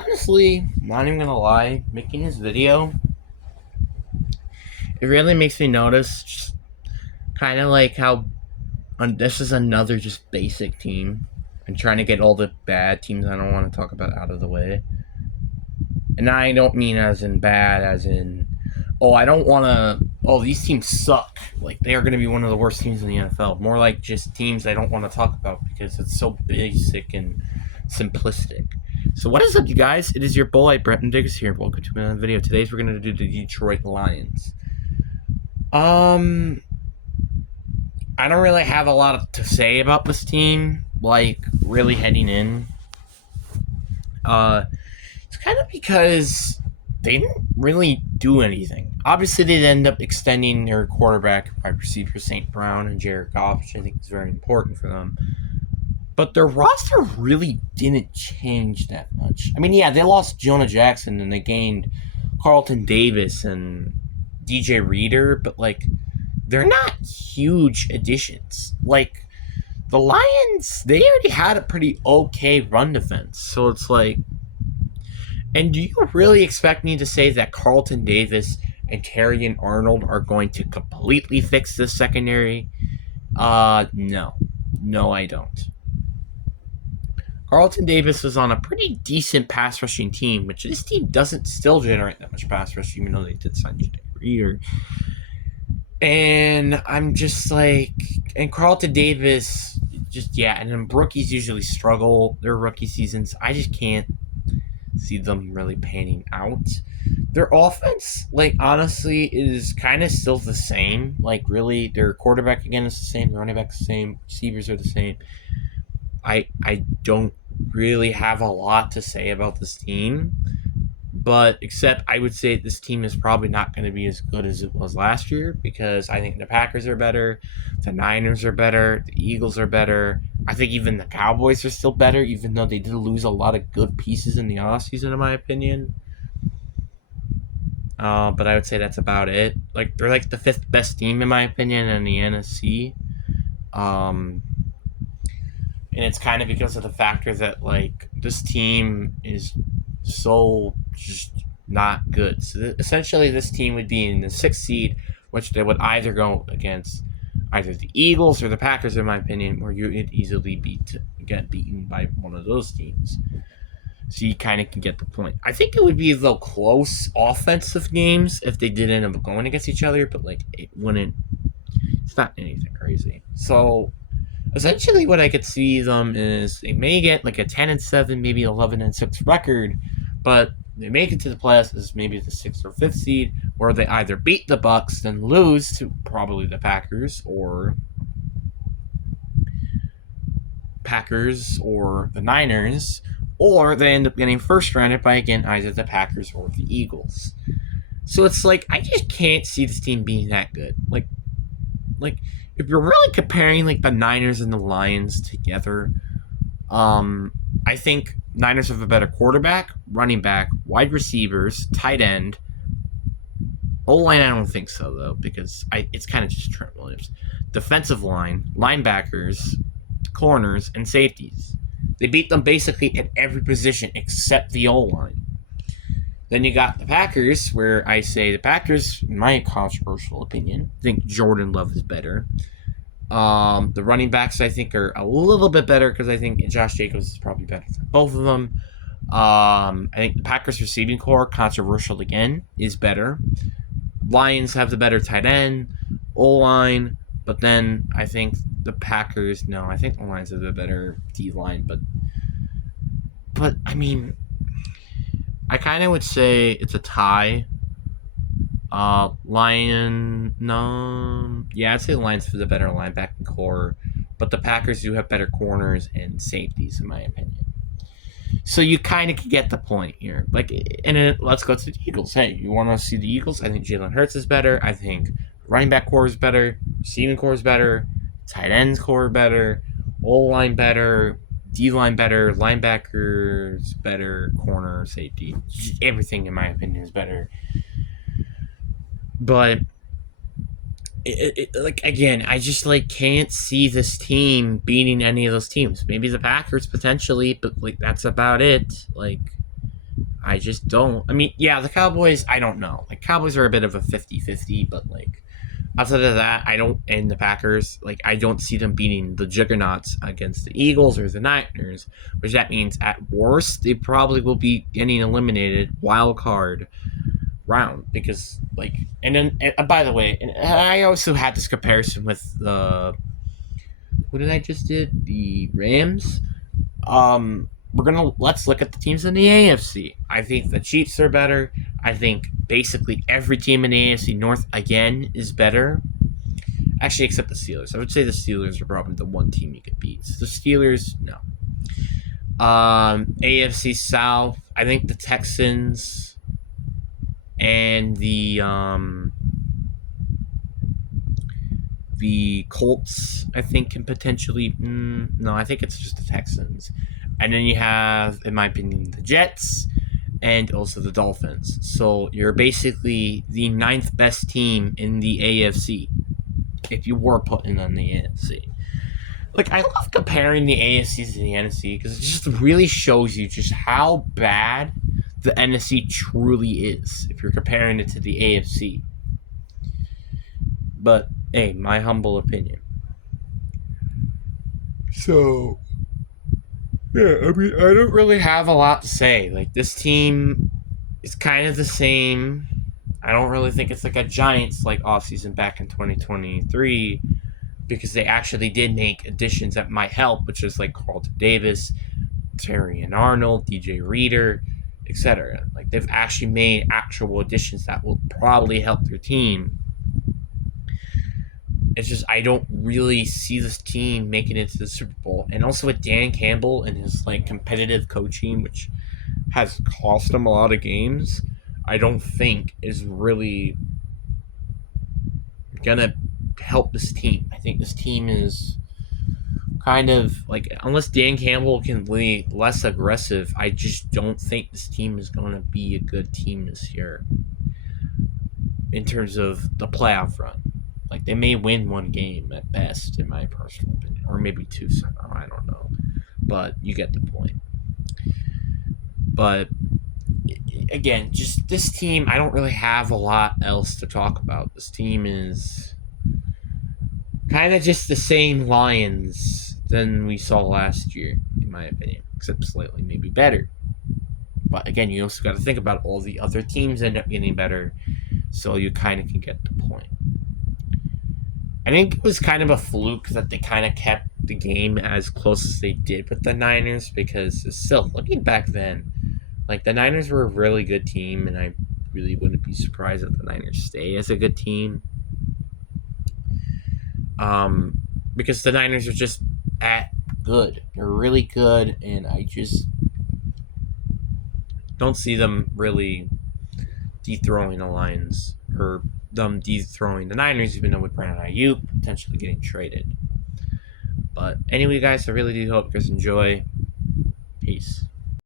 Honestly, not even gonna lie, making this video, it really makes me notice just kind of like how this is another just basic team. I'm trying to get all the bad teams I don't want to talk about out of the way. And I don't mean as in bad, as in, oh, I don't want to, oh, these teams suck. Like, they are going to be one of the worst teams in the NFL. More like just teams I don't want to talk about because it's so basic and simplistic. So what is up, you guys? It is your boy, Brenton Diggs here. Welcome to another video. Today's we're going to do the Detroit Lions. I don't really have a lot to say about this team, like, really heading in. It's kind of because they didn't really do anything. Obviously, they end up extending their quarterback, wide receiver St. Brown and Jared Goff, which I think is very important for them. But their roster really didn't change that much. I mean, yeah, they lost Jonah Jackson and they gained Carlton Davis and DJ Reader, but, like, they're not huge additions. Like, the Lions, they already had a pretty okay run defense. So it's like, and do you really expect me to say that Carlton Davis and Terrion Arnold are going to completely fix this secondary? No. No, I don't. Carlton Davis was on a pretty decent pass rushing team, which this team doesn't still generate that much pass rush, even though they did sign DJ Reader. And I'm just like, and Carlton Davis, just, yeah, and then rookies usually struggle their rookie seasons. I just can't see them really panning out. Their offense, like, honestly, is kind of still the same. Like, really, their quarterback, again, is the same. Their running back is the same. Receivers are the same. I don't really have a lot to say about this team. But except I would say this team is probably not going to be as good as it was last year because I think the Packers are better, the Niners are better, the Eagles are better. I think even the Cowboys are still better, even though they did lose a lot of good pieces in the offseason, in my opinion. But I would say that's about it. Like, they're like the fifth best team, in my opinion, in the NFC. And it's kind of because of the factor that, like, this team is so just not good. So essentially, this team would be in the 6th seed, which they would either go against either the Eagles or the Packers, in my opinion, where you would easily get beaten by one of those teams. So you kind of can get the point. I think it would be the close offensive games if they did end up going against each other, but, like, it wouldn't. It's not anything crazy. So essentially, what I could see them is they may get like a 10-7, maybe 11-6 record, but they make it to the playoffs as maybe the 6th or 5th seed, where they either beat the Bucks, then lose to probably the Packers or the Niners, or they end up getting first rounded by, again, either the Packers or the Eagles. So it's like, I just can't see this team being that good. Like if you're really comparing, like, the Niners and the Lions together, I think Niners have a better quarterback, running back, wide receivers, tight end. O-line, I don't think so, though, because it's kind of just Trent Williams. Defensive line, linebackers, corners, and safeties. They beat them basically at every position except the O-line. Then you got the Packers, where I say the Packers, in my controversial opinion, think Jordan Love is better. The running backs, I think, are a little bit better because I think Josh Jacobs is probably better than both of them. I think the Packers receiving core, controversial again, is better. Lions have the better tight end, O-line, but then I think the Packers, no, I think the Lions have the better D-line, but I mean, I kind of would say it's a tie. I'd say the Lions have the better linebacking core, but the Packers do have better corners and safeties, in my opinion. So you kind of get the point here. Like, and then let's go to the Eagles. Hey, you want to see the Eagles? I think Jalen Hurts is better. I think running back core is better. Receiving core is better. Tight ends core better. O-line better. D-line better. Linebackers better. Corner, safety. Everything, in my opinion, is better. But like, again, I just, like, can't see this team beating any of those teams. Maybe the Packers potentially, but, like, that's about it. Like, I just don't. I mean, yeah, the Cowboys, I don't know. Like, Cowboys are a bit of a 50-50, but, like, outside of that, I don't, and the Packers, like, I don't see them beating the juggernauts against the Eagles or the Niners, which that means at worst, they probably will be getting eliminated wild card round because, like, and then, and by the way, and I also had this comparison with the, what did I just did? The Rams. Let's look at the teams in the AFC. I think the Chiefs are better. I think basically every team in the AFC North again is better. Actually, except the Steelers. I would say the Steelers are probably the one team you could beat. The Steelers, no. AFC South, I think the Texans and the Colts, I think, can potentially. No, I think it's just the Texans. And then you have, in my opinion, the Jets and also the Dolphins. So you're basically the ninth best team in the AFC if you were putting on the AFC. Like, I love comparing the AFC to the NFC because it just really shows you just how bad the NFC truly is if you're comparing it to the AFC. But hey, my humble opinion. So, yeah, I mean, I don't really have a lot to say. Like, this team is kind of the same. I don't really think it's like a Giants like offseason back in 2023 because they actually did make additions that might help, which is like Carlton Davis, Terry and Arnold, DJ Reader, etc. Like, they've actually made actual additions that will probably help their team. It's just I don't really see this team making it to the Super Bowl. And also with Dan Campbell and his like competitive coaching, which has cost him a lot of games, I don't think is really gonna help this team. I think this team is kind of like, unless Dan Campbell can be less aggressive, I just don't think this team is gonna be a good team this year in terms of the playoff run. Like, they may win one game at best, in my personal opinion, or maybe two somehow. I don't know, but you get the point. But again, just this team, I don't really have a lot else to talk about. This team is kind of just the same Lions than we saw last year, in my opinion, except slightly maybe better. But again, you also got to think about all the other teams end up getting better, so you kind of can get the point. I think it was kind of a fluke that they kind of kept the game as close as they did with the Niners because still, looking back then, like, the Niners were a really good team, and I really wouldn't be surprised if the Niners stay as a good team. Because the Niners are just at good. They're really good, and I just don't see them really dethroning the Lions or them dethroning the Niners, even though with Brandon Ayuk potentially getting traded. But anyway, guys, I really do hope you guys enjoy. Peace.